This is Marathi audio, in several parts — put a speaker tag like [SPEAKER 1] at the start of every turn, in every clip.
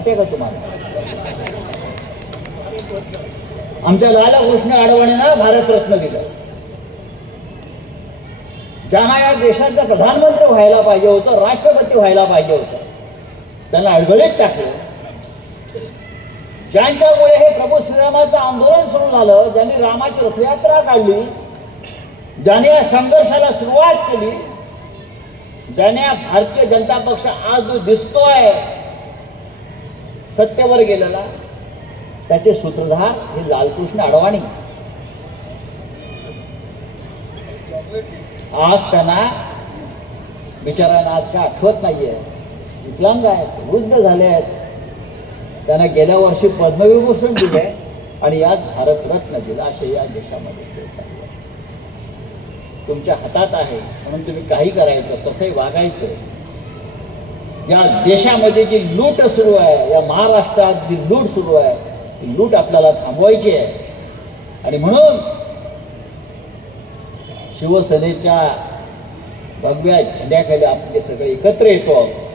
[SPEAKER 1] माहिती आहे का तुम्हाला? आमच्या लाला कृष्ण अडवाणींना भारतरत्न दिलं. ज्यांना या देशाचं प्रधानमंत्री व्हायला पाहिजे होतं राष्ट्रपती व्हायला पाहिजे होतं त्यांना अडगळीत टाकलं. ज्यांच्यामुळे हे प्रभू श्रीरामाचं आंदोलन सुरू झालं ज्यांनी रामाची रथयात्रा काढली ज्याने या संघर्षाला सुरुवात केली ज्याने हा भारतीय जनता पक्ष आज जो दिसतोय सत्तेवर गेलेला. त्याचे सूत्रधार हे लालकृष्ण अडवाणी. आज त्यांना बिचारांना आज काय आठवत नाहीये. विकलांग आहेत वृद्ध झाले आहेत. त्यांना गेल्या वर्षी पद्मविभूषण दिले आणि आज भारतरत्न दिला असे या देशामध्ये चालू आहे. तुमच्या हातात आहे म्हणून तुम्ही काही करायचं कसंही वागायचं. या देशामध्ये जी लूट सुरू आहे या महाराष्ट्रात जी लूट सुरू आहे ती लूट आपल्याला थांबवायची आहे. आणि म्हणून शिवसेनेच्या भगव्या झेंड्याखाली आपले सगळे एकत्र येतो आहोत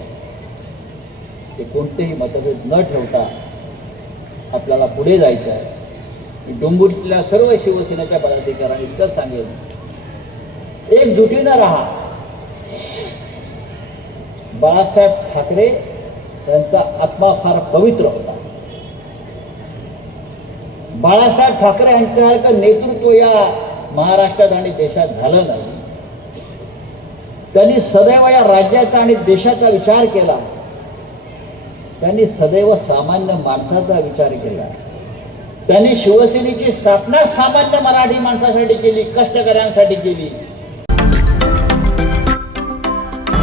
[SPEAKER 1] ते कोणतेही मतभेद न ठेवता आपल्याला पुढे जायचं आहे. मी डोंबुरीतल्या सर्व शिवसेनेच्या पदाधिकाऱ्यांनी इतकंच सांगेल एकजुटीनं राहा. बाळासाहेब ठाकरे यांचा आत्मा फार पवित्र होता. बाळासाहेब ठाकरे यांच्यासारखं नेतृत्व या महाराष्ट्रात आणि देशात झालं नाही. त्यांनी सदैव या राज्याचा आणि देशाचा विचार केला. त्यांनी सदैव सामान्य माणसाचा विचार केला. त्यांनी शिवसेनेची स्थापना सामान्य मराठी माणसासाठी केली कष्टकऱ्यांसाठी केली.